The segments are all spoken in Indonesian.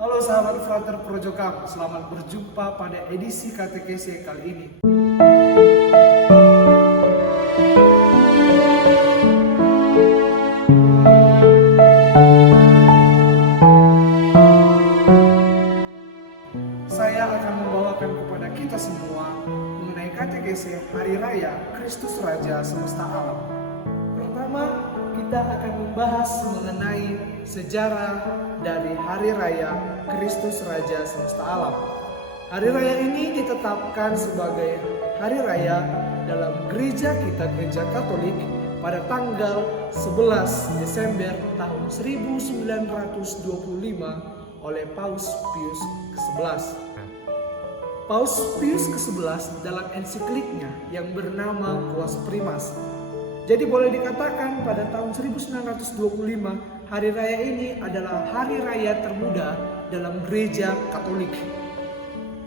Halo sahabat Frater Projokam, selamat berjumpa pada edisi katekese kali ini. Saya akan membawakan kepada kita semua mengenai katekese Hari Raya Kristus Raja Semesta Alam. Pertama, kita akan membahas mengenai sejarah dari Hari Raya Kristus Raja Semesta Alam. Hari Raya ini ditetapkan sebagai Hari Raya dalam gereja kita, Gereja Katolik, pada tanggal 11 Desember tahun 1925 oleh Paus Pius ke-11. Paus Pius ke-11 dalam ensikliknya yang bernama Quas Primas. Jadi boleh dikatakan pada tahun 1925 hari raya ini adalah hari raya termuda dalam gereja Katolik.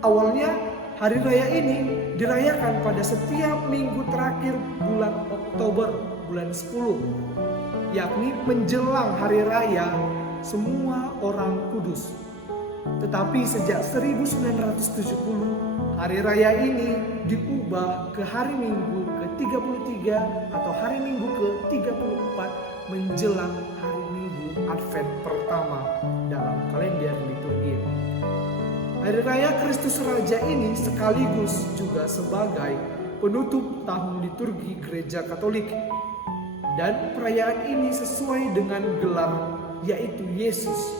Awalnya hari raya ini dirayakan pada setiap minggu terakhir bulan Oktober, bulan 10, yakni menjelang hari raya semua orang kudus. Tetapi sejak 1970 hari raya ini diubah ke hari Minggu ke-33 atau hari Minggu ke-34 menjelang hari Minggu Advent pertama dalam kalender liturgi. Hari Raya Kristus Raja ini sekaligus juga sebagai penutup tahun liturgi Gereja Katolik. Dan perayaan ini sesuai dengan gelar yaitu Yesus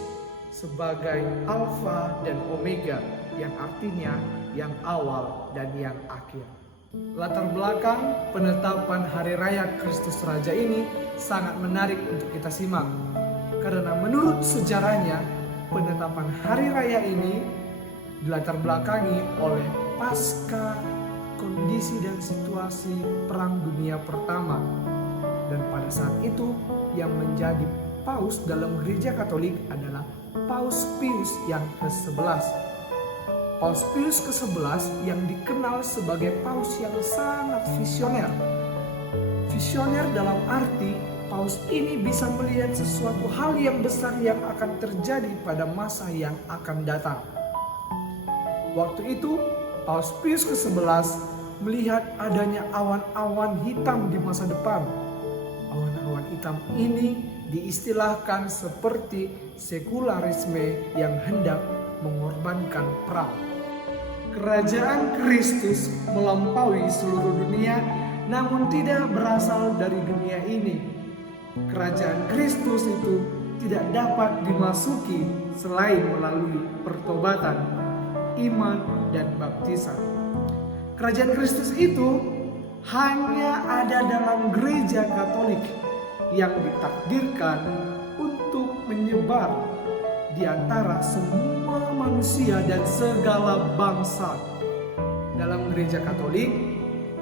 sebagai Alfa dan Omega, yang artinya yang awal dan yang akhir. Latar belakang penetapan Hari Raya Kristus Raja ini sangat menarik untuk kita simak. Karena menurut sejarahnya, penetapan Hari Raya ini dilatar belakangi oleh pasca kondisi dan situasi Perang Dunia Pertama. Dan pada saat itu yang menjadi Paus dalam Gereja Katolik adalah Paus Pius yang ke-11. Paus Pius ke-11 yang dikenal sebagai Paus yang sangat visioner. Visioner dalam arti Paus ini bisa melihat sesuatu hal yang besar yang akan terjadi pada masa yang akan datang. Waktu itu Paus Pius ke-11 melihat adanya awan-awan hitam di masa depan. Awan-awan hitam ini diistilahkan seperti sekularisme yang hendak mengorbankan perang. Kerajaan Kristus melampaui seluruh dunia, namun tidak berasal dari dunia ini. Kerajaan Kristus itu tidak dapat dimasuki selain melalui pertobatan, iman, dan baptisan. Kerajaan Kristus itu hanya ada dalam Gereja Katolik yang ditakdirkan untuk menyebar di antara semua manusia dan segala bangsa. Dalam Gereja Katolik,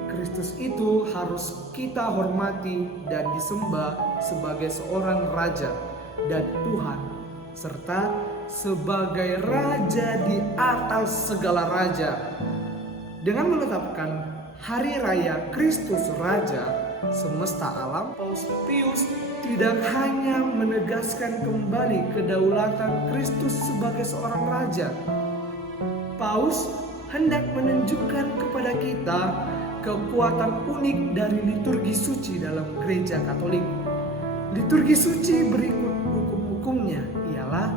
Kristus itu harus kita hormati dan disembah sebagai seorang raja dan Tuhan, serta sebagai raja di atas segala raja. Dengan menetapkan Hari Raya Kristus Raja Semesta Alam, Paus Pius tidak hanya menegaskan kembali kedaulatan Kristus sebagai seorang raja. Paus hendak menunjukkan kepada kita kekuatan unik dari liturgi suci dalam Gereja Katolik. Liturgi suci berikut hukum-hukumnya ialah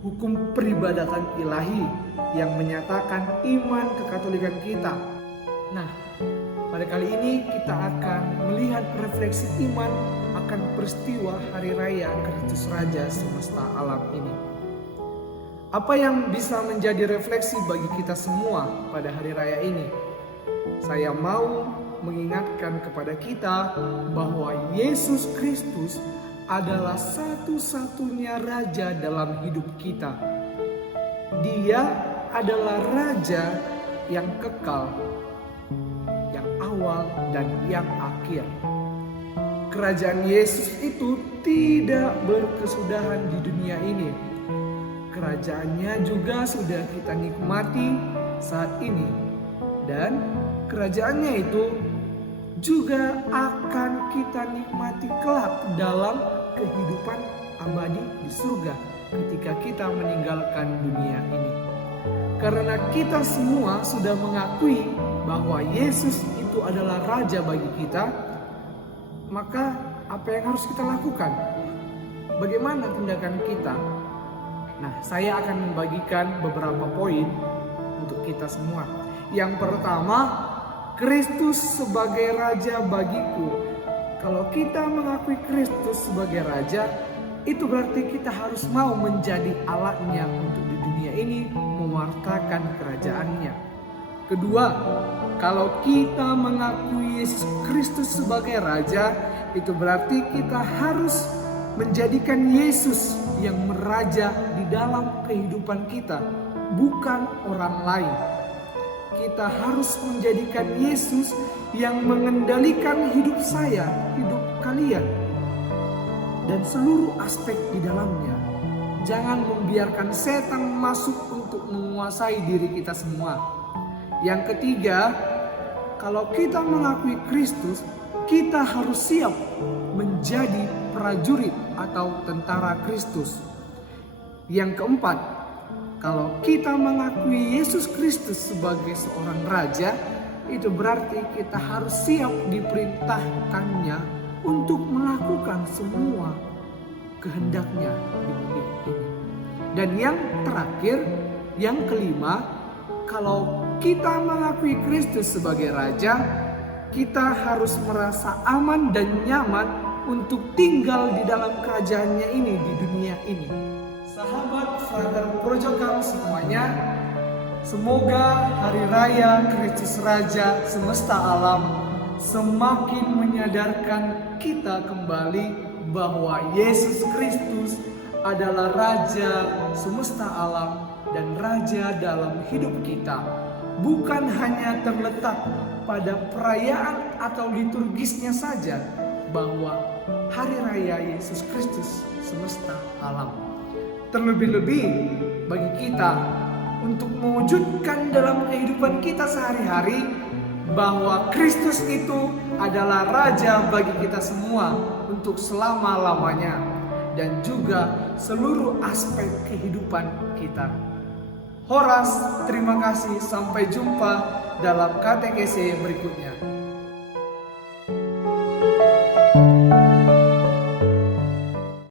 hukum peribadatan ilahi yang menyatakan iman kekatolikan kita. Nah, pada kali ini kita akan melihat refleksi iman akan peristiwa Hari Raya Kristus Raja Semesta Alam ini. Apa yang bisa menjadi refleksi bagi kita semua pada Hari Raya ini? Saya mau mengingatkan kepada kita bahwa Yesus Kristus adalah satu-satunya Raja dalam hidup kita. Dia adalah Raja yang kekal, yang awal dan yang akhir. Kerajaan Yesus itu tidak berkesudahan di dunia ini. Kerajaannya juga sudah kita nikmati saat ini. Dan kerajaannya itu juga akan kita nikmati kelak dalam kehidupan abadi di surga. ketika kita meninggalkan dunia ini. Karena kita semua sudah mengakui bahwa Yesus itu adalah Raja bagi kita, maka apa yang harus kita lakukan? Bagaimana tindakan kita? Nah, saya akan membagikan beberapa poin untuk kita semua. Yang pertama, Kristus sebagai Raja bagiku. Kalau kita mengakui Kristus sebagai Raja, itu berarti kita harus mau menjadi alatnya untuk di dunia ini mewartakan kerajaannya. Kedua, kalau kita mengakui Yesus Kristus sebagai Raja, itu berarti kita harus menjadikan Yesus yang meraja di dalam kehidupan kita, bukan orang lain. Kita harus menjadikan Yesus yang mengendalikan hidup saya, hidup kalian, dan seluruh aspek di dalamnya. Jangan membiarkan setan masuk untuk menguasai diri kita semua. Yang ketiga, kalau kita mengakui Kristus, kita harus siap menjadi prajurit atau tentara Kristus. Yang keempat, kalau kita mengakui Yesus Kristus sebagai seorang Raja, itu berarti kita harus siap diperintahkannya untuk melakukan semua kehendaknya di bumi ini. Dan yang terakhir, yang kelima, kalau kita mengakui Kristus sebagai Raja, kita harus merasa aman dan nyaman untuk tinggal di dalam kerajaannya ini di dunia ini. Sahabat Frater Projokam semuanya, semoga Hari Raya Kristus Raja semesta alam semakin menyadarkan kita kembali bahwa Yesus Kristus adalah Raja semesta alam dan Raja dalam hidup kita. Bukan hanya terletak pada perayaan atau liturgisnya saja bahwa Hari Raya Yesus Kristus semesta alam. Terlebih-lebih bagi kita untuk mewujudkan dalam kehidupan kita sehari-hari bahwa Kristus itu adalah Raja bagi kita semua untuk selama-lamanya dan juga seluruh aspek kehidupan kita. Horas, terima kasih. Sampai jumpa dalam KTKC berikutnya.